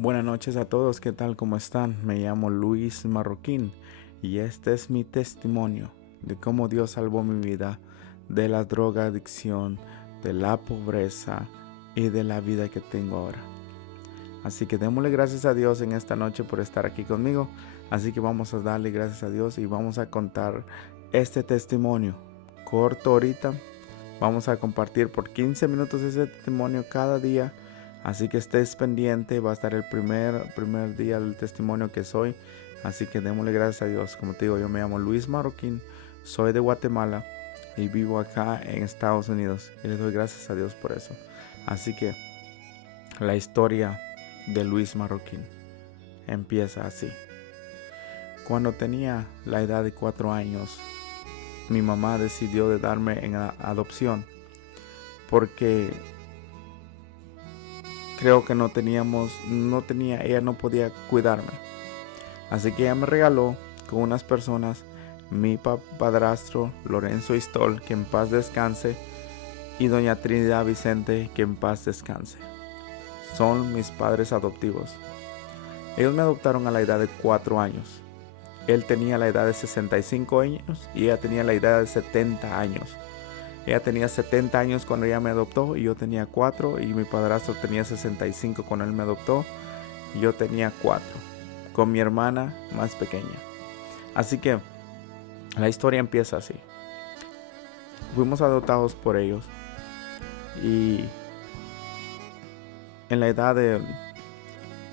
Buenas noches a todos, ¿qué tal? ¿Cómo están? Me llamo Luis Marroquín y este es mi testimonio de cómo Dios salvó mi vida de la drogadicción, de la pobreza y de la vida que tengo ahora. Así que démosle gracias a Dios en esta noche por estar aquí conmigo. Así que vamos a darle gracias a Dios y vamos a contar este testimonio corto ahorita. Vamos a compartir por 15 minutos ese testimonio cada día. Así que estés pendiente, va a estar el primer día del testimonio que soy. Así que démosle gracias a Dios. Como te digo, yo me llamo Luis Marroquín, soy de Guatemala y vivo acá en Estados Unidos. Y le doy gracias a Dios por eso. Así que la historia de Luis Marroquín empieza así. Cuando tenía la edad de 4 años, mi mamá decidió de darme en adopción porque creo que ella no podía cuidarme. Así que ella me regaló con unas personas, mi padrastro Lorenzo Istol, que en paz descanse, y doña Trinidad Vicente, que en paz descanse. Son mis padres adoptivos. Ellos me adoptaron a la edad de 4 años. Él tenía la edad de 65 años y ella tenía la edad de 70 años. Ella tenía 70 años cuando ella me adoptó y yo tenía 4, y mi padrastro tenía 65 cuando él me adoptó y yo tenía 4, con mi hermana más pequeña. Así que la historia empieza así. Fuimos adoptados por ellos y en la edad de...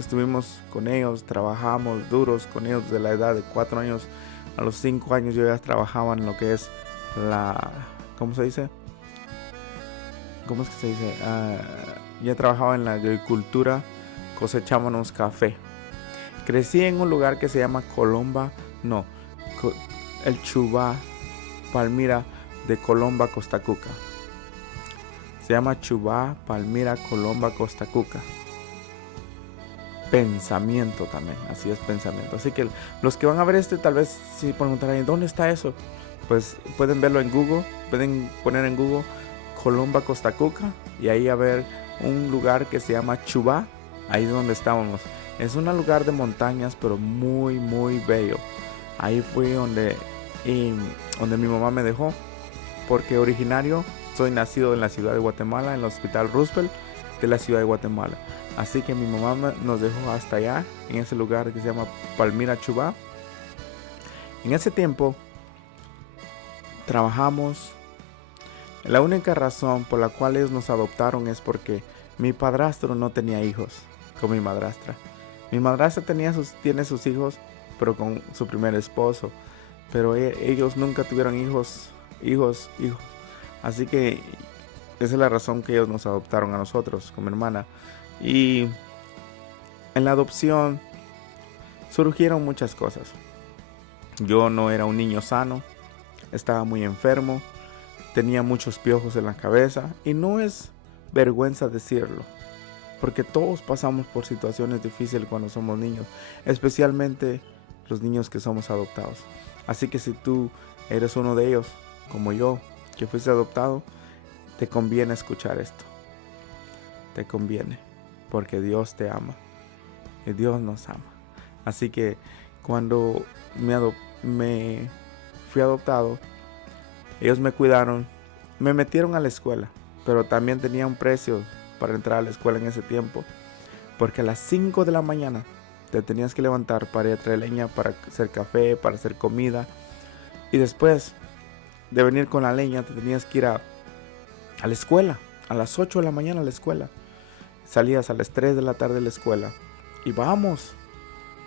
estuvimos con ellos, trabajamos duros con ellos de la edad de 4 años a los 5 años. Yo ya trabajaba en lo que es la... ¿cómo se dice? ¿Cómo es que se dice? Ya trabajaba en la agricultura, cosechábamos café. Crecí en un lugar que se llama el Chubá, Palmira de Colomba, Costa Cuca. Se llama Chubá, Palmira, Colomba, Costa Cuca. Pensamiento también, así es, pensamiento. Así que los que van a ver tal vez si preguntarán, ¿dónde está eso? Pues pueden verlo en Google, pueden poner en Google Colomba, Costa Cuca, y ahí a ver un lugar que se llama Chubá, ahí donde estábamos. Es un lugar de montañas, pero muy, muy bello. Ahí fue donde mi mamá me dejó, porque soy nacido en la ciudad de Guatemala, en el Hospital Roosevelt de la ciudad de Guatemala. Así que mi mamá nos dejó hasta allá, en ese lugar que se llama Palmira, Chubá. En ese tiempo trabajamos. La única razón por la cual ellos nos adoptaron es porque mi padrastro no tenía hijos con mi madrastra. Mi madrastra tiene sus hijos, pero con su primer esposo. Pero ellos nunca tuvieron hijos. Así que esa es la razón que ellos nos adoptaron a nosotros, con mi hermana. Y en la adopción surgieron muchas cosas. Yo no era un niño sano, estaba muy enfermo, tenía muchos piojos en la cabeza, y no es vergüenza decirlo, porque todos pasamos por situaciones difíciles cuando somos niños, especialmente los niños que somos adoptados. Así que si tú eres uno de ellos, como yo, que fuiste adoptado, te conviene escuchar esto. Te conviene, porque Dios te ama y Dios nos ama. Así que cuando me fui adoptado, ellos me cuidaron, me metieron a la escuela, pero también tenía un precio para entrar a la escuela en ese tiempo, porque a las 5 de la mañana te tenías que levantar para ir a traer leña, para hacer café, para hacer comida, y después de venir con la leña te tenías que ir a la escuela, a las 8 de la mañana a la escuela. Salías a las 3 de la tarde de la escuela y vamos,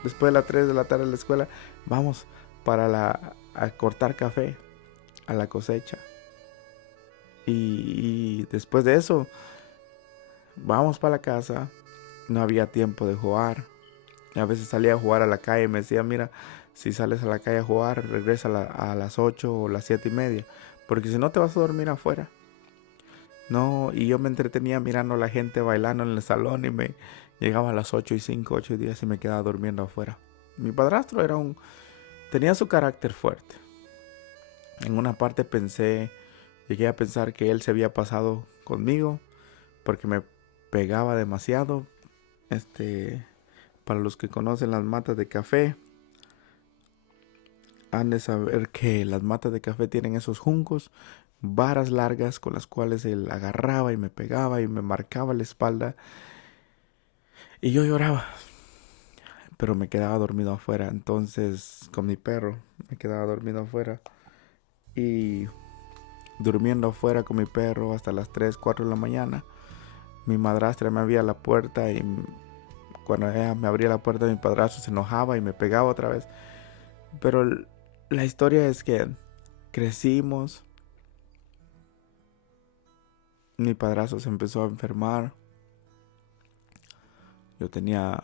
después de las 3 de la tarde de la escuela, vamos a cortar café, a la cosecha. Y después de eso, vamos para la casa. No había tiempo de jugar. A veces salía a jugar a la calle y me decía, mira, si sales a la calle a jugar, regresa a las 8 o las 7:30, porque si no te vas a dormir afuera. No, y yo me entretenía mirando a la gente bailando en el salón, y me llegaba a las 8:05, 8:10 y me quedaba durmiendo afuera. Mi padrastro tenía su carácter fuerte. En una parte llegué a pensar que él se había pasado conmigo porque me pegaba demasiado. Para los que conocen las matas de café, han de saber que las matas de café tienen esos juncos, varas largas con las cuales él agarraba y me pegaba y me marcaba la espalda. Y yo lloraba, pero me quedaba dormido afuera. Entonces, con mi perro, me quedaba dormido afuera. Y durmiendo afuera con mi perro hasta las 3, 4 de la mañana, mi madrastra me abría la puerta y cuando ella me abría la puerta, mi padrastro se enojaba y me pegaba otra vez. Pero la historia es que crecimos, mi padrastro se empezó a enfermar. Yo tenía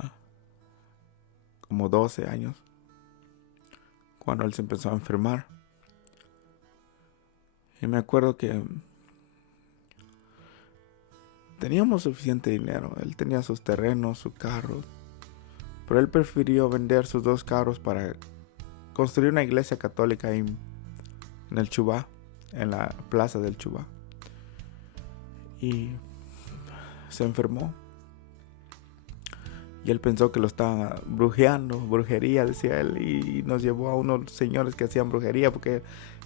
como 12 años cuando él se empezó a enfermar. Y me acuerdo que teníamos suficiente dinero. Él tenía sus terrenos, su carro. Pero él prefirió vender sus 2 carros para construir una iglesia católica ahí en el Chubá, en la plaza del Chubá. Y se enfermó. Y él pensó que lo estaban brujeando, brujería, decía él. Y nos llevó a unos señores que hacían brujería porque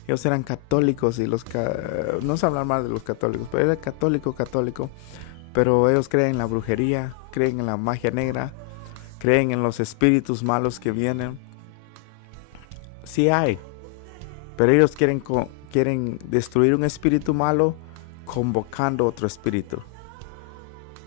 ellos eran católicos y no se habla mal de los católicos, pero él era católico. Pero ellos creen en la brujería, creen en la magia negra, creen en los espíritus malos que vienen. Sí hay, pero ellos quieren destruir un espíritu malo convocando otro espíritu.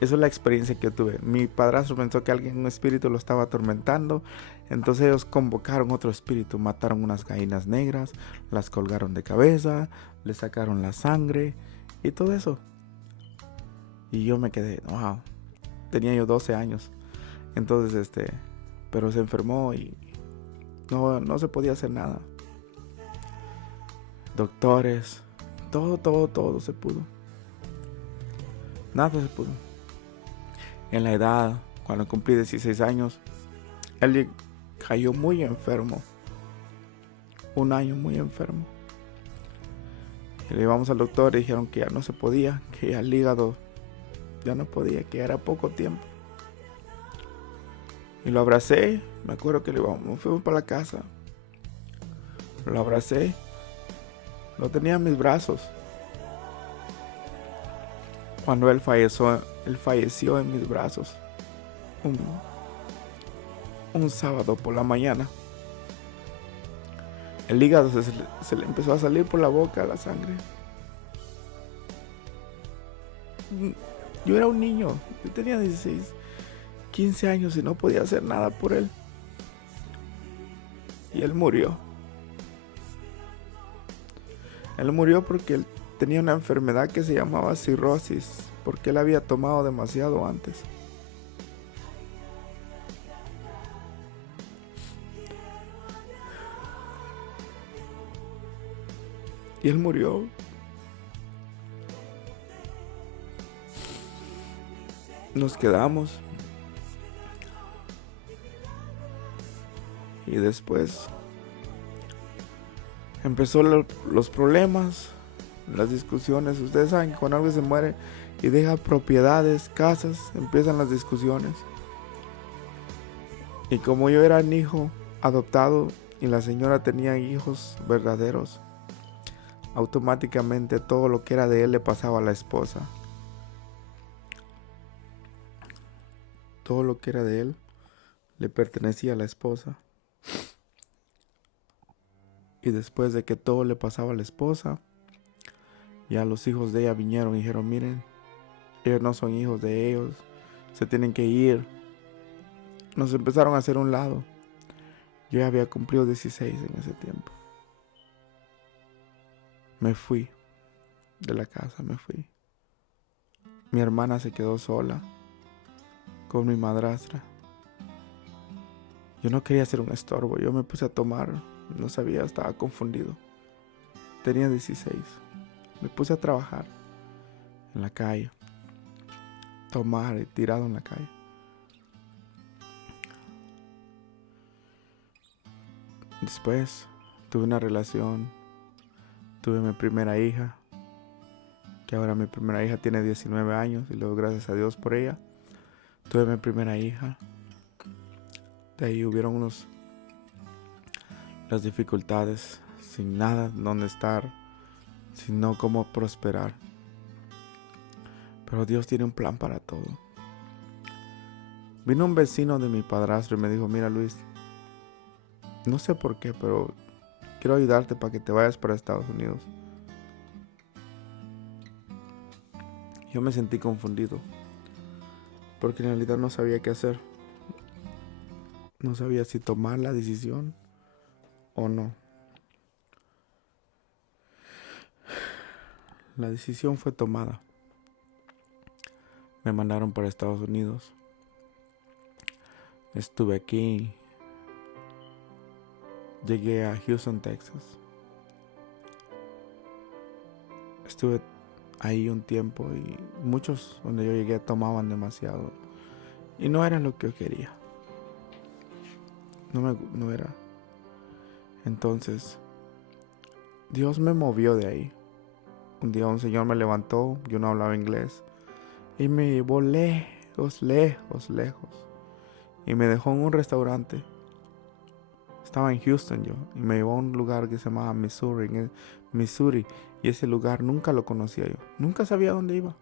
Esa es la experiencia que yo tuve. Mi padrastro pensó que un espíritu lo estaba atormentando. Entonces ellos convocaron otro espíritu. Mataron unas gallinas negras. Las colgaron de cabeza. Le sacaron la sangre. Y todo eso. Y yo me quedé, wow. Tenía yo 12 años. Entonces, pero se enfermó y no se podía hacer nada. Doctores. Todo se pudo. Nada se pudo. En la edad, cuando cumplí 16 años, él cayó muy enfermo. Un año muy enfermo. Y le llevamos al doctor y dijeron que ya no se podía, que ya el hígado ya no podía, que era poco tiempo. Y lo abracé, me acuerdo que fuimos para la casa. Lo abracé, lo tenía en mis brazos. Cuando él falleció en mis brazos. Un sábado por la mañana. El hígado se le empezó a salir por la boca la sangre. Yo era un niño, yo tenía 16, 15 años y no podía hacer nada por él. Y él murió. Él murió porque él tenía una enfermedad que se llamaba cirrosis, porque él había tomado demasiado antes. Y él murió. Nos quedamos. Y después empezó los problemas, las discusiones. Ustedes saben que cuando alguien se muere y deja propiedades, casas, empiezan las discusiones. Y como yo era un hijo adoptado y la señora tenía hijos verdaderos, automáticamente todo lo que era de él le pasaba a la esposa. Todo lo que era de él le pertenecía a la esposa. Y después de que todo le pasaba a la esposa, ya los hijos de ella vinieron y dijeron, miren, ellos no son hijos de ellos, se tienen que ir. Nos empezaron a hacer un lado. Yo ya había cumplido 16 en ese tiempo. Me fui de la casa, me fui. Mi hermana se quedó sola con mi madrastra. Yo no quería ser un estorbo, yo me puse a tomar, no sabía, estaba confundido. Tenía 16. Me puse a trabajar en la calle, tomar y tirado en la calle. Después tuve una relación, tuve mi primera hija, que ahora mi primera hija tiene 19 años y le doy gracias a Dios por ella. Tuve mi primera hija de ahí hubieron las dificultades, sin nada donde estar, sino cómo prosperar. Pero Dios tiene un plan para todo. Vino un vecino de mi padrastro y me dijo, mira Luis, no sé por qué, pero quiero ayudarte para que te vayas para Estados Unidos. Yo me sentí confundido, porque en realidad no sabía qué hacer. No sabía si tomar la decisión o no. La decisión fue tomada. Me mandaron para Estados Unidos. Estuve aquí. Llegué a Houston, Texas. Estuve ahí un tiempo y muchos donde yo llegué tomaban demasiado. Y no era lo que yo quería. No era. Entonces, Dios me movió de ahí. Un día un señor me levantó, yo no hablaba inglés, y me llevó lejos. Y me dejó en un restaurante. Estaba en Houston yo, y me llevó a un lugar que se llamaba Missouri. Y ese lugar nunca lo conocía yo. Nunca sabía dónde iba.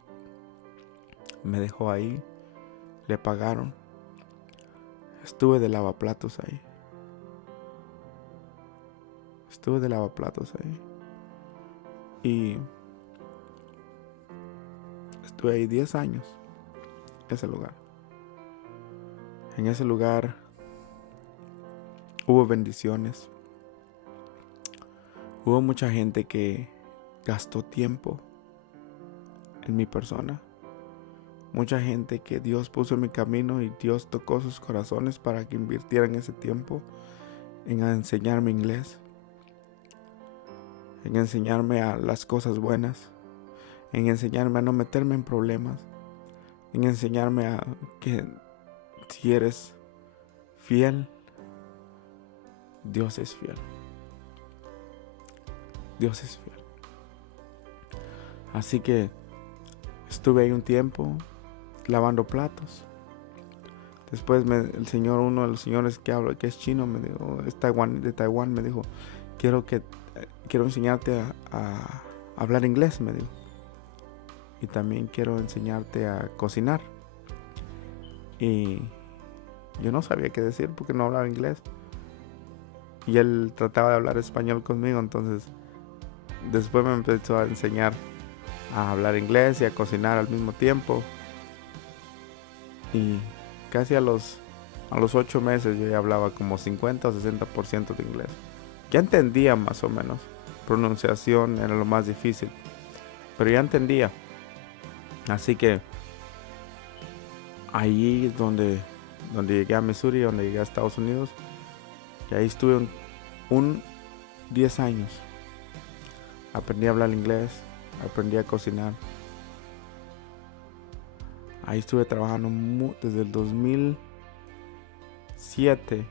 Me dejó ahí, le pagaron. Estuve de lavaplatos ahí. Y estuve ahí 10 años. Ese lugar. En ese lugar hubo bendiciones. Hubo mucha gente que gastó tiempo en mi persona. Mucha gente que Dios puso en mi camino y Dios tocó sus corazones para que invirtieran ese tiempo en enseñarme inglés, en enseñarme a las cosas buenas, en enseñarme a no meterme en problemas, en enseñarme a que si eres fiel, Dios es fiel. Dios es fiel. Así que estuve ahí un tiempo lavando platos. Después uno de los señores que es chino, me dijo, de Taiwán, me dijo, quiero enseñarte a hablar inglés, me dijo. Y también quiero enseñarte a cocinar. Y yo no sabía qué decir porque no hablaba inglés. Y él trataba de hablar español conmigo, entonces después me empezó a enseñar a hablar inglés y a cocinar al mismo tiempo. Y casi a los 8 meses yo ya hablaba como 50 o 60% de inglés. Ya entendía más o menos. Pronunciación era lo más difícil, pero ya entendía. Así que ahí es donde llegué a Missouri, donde llegué a Estados Unidos. Y ahí estuve un 10 años. Aprendí a hablar inglés, aprendí a cocinar. Ahí estuve trabajando desde el 2007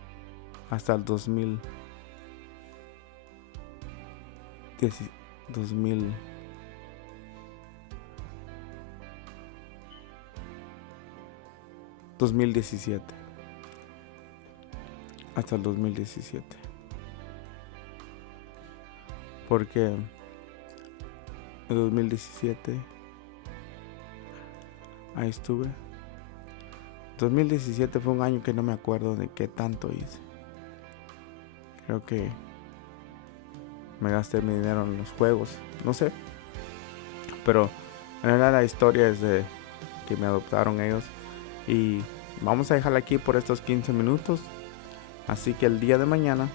hasta el 2017. Hasta el 2017. Porque en 2017 ahí estuve. 2017 fue un año que no me acuerdo de qué tanto hice. Creo que me gasté mi dinero en los juegos, no sé. Pero en realidad la historia es de que me adoptaron ellos. Y vamos a dejarla aquí por estos 15 minutos. Así que el día de mañana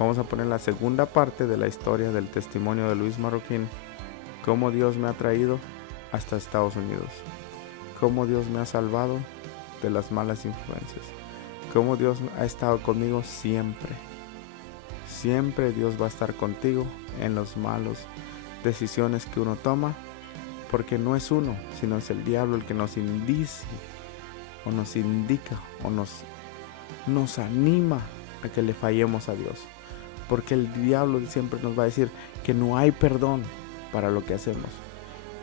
vamos a poner la segunda parte de la historia del testimonio de Luis Marroquín. Cómo Dios me ha traído hasta Estados Unidos. Cómo Dios me ha salvado de las malas influencias. Cómo Dios ha estado conmigo siempre. Siempre Dios va a estar contigo en las malas decisiones que uno toma. Porque no es uno, sino es el diablo el que nos indica o nos anima a que le fallemos a Dios. Porque el diablo siempre nos va a decir que no hay perdón para lo que hacemos,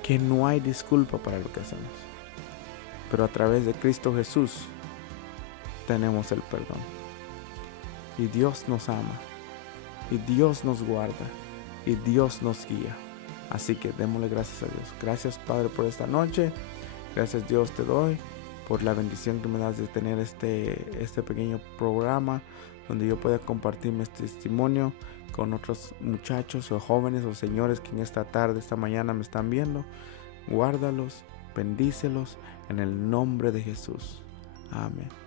que no hay disculpa para lo que hacemos. Pero a través de Cristo Jesús tenemos el perdón. Y Dios nos ama. Y Dios nos guarda. Y Dios nos guía. Así que démosle gracias a Dios. Gracias, Padre, por esta noche. Gracias, Dios, te doy por la bendición que me das de tener este pequeño programa donde yo pueda compartir mi testimonio con otros muchachos o jóvenes o señores que en esta tarde, esta mañana me están viendo. Guárdalos, bendícelos en el nombre de Jesús. Amén.